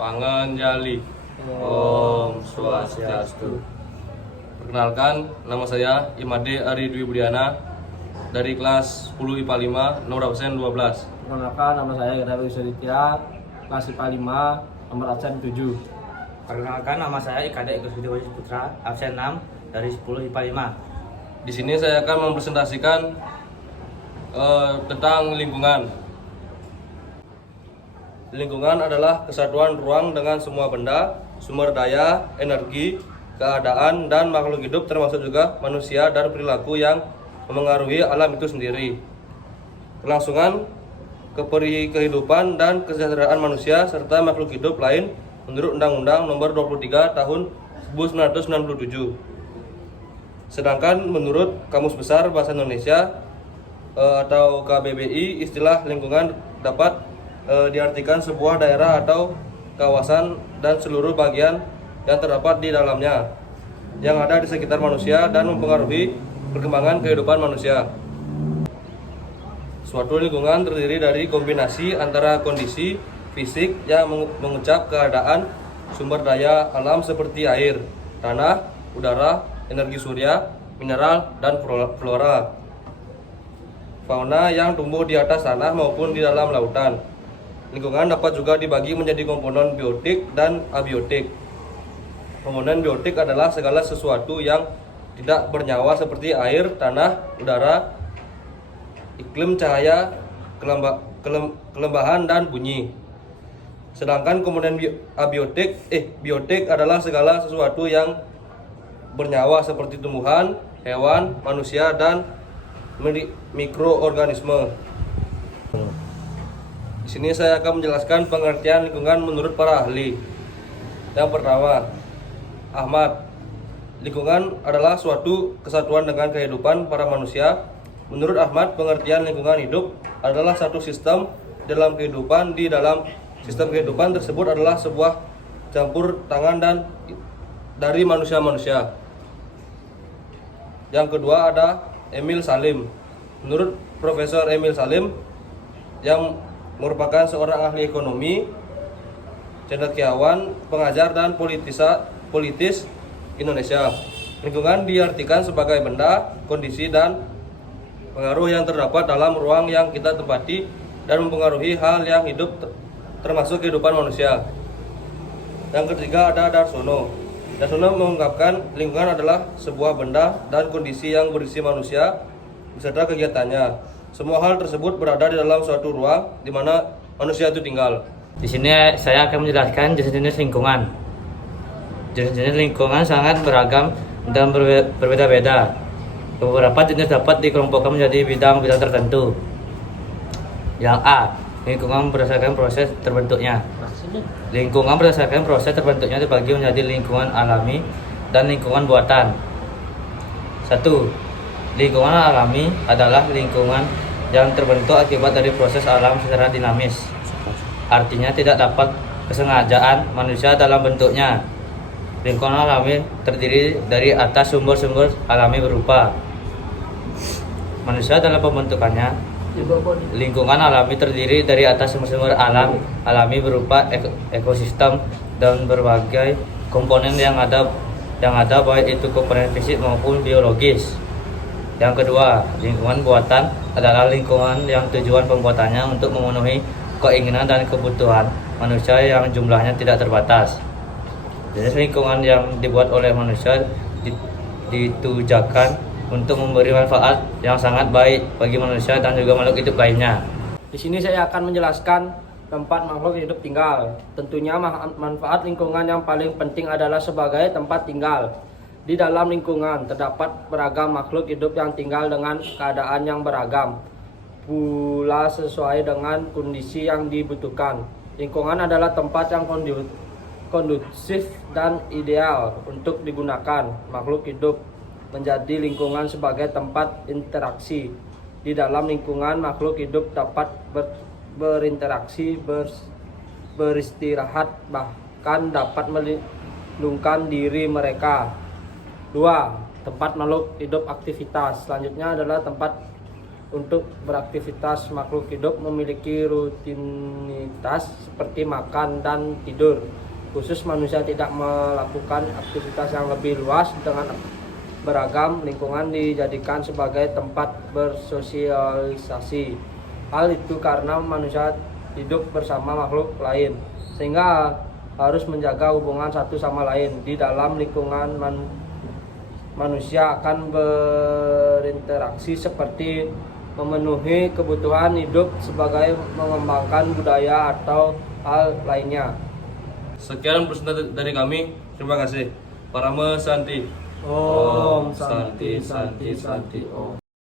Panganjali. Om Swastiastu. Perkenalkan, nama saya Imade Ari Dwi Budiana dari kelas 10 IPA 5, nomor absen 12. Perkenalkan, nama saya Irawi Suditya, kelas IPA 5, nomor absen 7. Perkenalkan, nama saya Ikade Agus Budi Wajib Putra, absen 6 dari 10 IPA 5. Di sini saya akan mempresentasikan tentang lingkungan. Lingkungan adalah kesatuan ruang dengan semua benda, sumber daya, energi, keadaan, dan makhluk hidup termasuk juga manusia dan perilaku yang memengaruhi alam itu sendiri. Kelangsungan kehidupan dan kesejahteraan manusia serta makhluk hidup lain menurut Undang-Undang Nomor 23 Tahun 1997. Sedangkan menurut Kamus Besar Bahasa Indonesia atau KBBI, istilah lingkungan dapat diartikan sebuah daerah atau kawasan dan seluruh bagian yang terdapat di dalamnya yang ada di sekitar manusia dan mempengaruhi perkembangan kehidupan manusia. Suatu lingkungan terdiri dari kombinasi antara kondisi fisik yang mengucap keadaan sumber daya alam seperti air, tanah, udara, energi surya, mineral, dan flora. Fauna yang tumbuh di atas tanah maupun di dalam lautan. Lingkungan dapat juga dibagi menjadi komponen biotik dan abiotik. Komponen biotik adalah segala sesuatu yang tidak bernyawa seperti air, tanah, udara, iklim, cahaya, kelembahan, dan bunyi. Sedangkan komponen biotik adalah segala sesuatu yang bernyawa seperti tumbuhan, hewan, manusia, dan mikroorganisme. Di sini saya akan menjelaskan pengertian lingkungan menurut para ahli. Yang pertama, Ahmad. Lingkungan adalah suatu kesatuan dengan kehidupan para manusia. Menurut Ahmad, pengertian lingkungan hidup adalah satu sistem dalam kehidupan. Di dalam sistem kehidupan tersebut adalah sebuah campur tangan dari manusia-manusia. Yang kedua ada Emil Salim. Menurut Profesor Emil Salim yang merupakan seorang ahli ekonomi, cendekiawan, pengajar, dan politis Indonesia. Lingkungan diartikan sebagai benda, kondisi, dan pengaruh yang terdapat dalam ruang yang kita tempati dan mempengaruhi hal yang hidup termasuk kehidupan manusia. Yang ketiga ada Darsono. Darsono mengungkapkan lingkungan adalah sebuah benda dan kondisi yang berisi manusia beserta kegiatannya. Semua hal tersebut berada di dalam suatu ruang di mana manusia itu tinggal. Di sini saya akan menjelaskan jenis-jenis lingkungan. Jenis-jenis lingkungan sangat beragam dan berbeda-beda. Beberapa jenis dapat dikelompokkan menjadi bidang-bidang tertentu. Yang A, lingkungan berdasarkan proses terbentuknya. Lingkungan berdasarkan proses terbentuknya dibagi menjadi lingkungan alami dan lingkungan buatan. 1. Lingkungan alami adalah lingkungan yang terbentuk akibat dari proses alam secara dinamis. Artinya tidak dapat kesengajaan manusia dalam bentuknya. Lingkungan alami terdiri dari atas sumber-sumber alami berupa manusia dalam pembentukannya. Lingkungan alami terdiri dari atas sumber-sumber alami berupa ekosistem dan berbagai komponen yang ada baik itu komponen fisik maupun biologis. Yang kedua, lingkungan buatan adalah lingkungan yang tujuan pembuatannya untuk memenuhi keinginan dan kebutuhan manusia yang jumlahnya tidak terbatas. Jenis lingkungan yang dibuat oleh manusia ditujukan untuk memberi manfaat yang sangat baik bagi manusia dan juga makhluk hidup lainnya. Di sini saya akan menjelaskan tempat makhluk hidup tinggal. Tentunya manfaat lingkungan yang paling penting adalah sebagai tempat tinggal. Di dalam lingkungan terdapat beragam makhluk hidup yang tinggal dengan keadaan yang beragam, pula sesuai dengan kondisi yang dibutuhkan. Lingkungan adalah tempat yang kondusif dan ideal untuk digunakan makhluk hidup menjadi lingkungan sebagai tempat interaksi. Di dalam lingkungan, makhluk hidup dapat berinteraksi, beristirahat, bahkan dapat melindungi diri mereka. 2. Tempat makhluk hidup aktivitas. Selanjutnya adalah tempat Untuk beraktivitas, makhluk hidup memiliki rutinitas seperti makan dan tidur. Khusus manusia tidak melakukan aktivitas yang lebih luas dengan beragam lingkungan dijadikan sebagai tempat bersosialisasi. Hal itu karena manusia hidup bersama makhluk lain, sehingga harus menjaga hubungan satu sama lain. Di dalam lingkungan manusia akan berinteraksi seperti memenuhi kebutuhan hidup sebagai mengembangkan budaya atau hal lainnya. Sekian presentasi dari kami. Terima kasih. Parama Santi. Om Santi Santi Santi Om.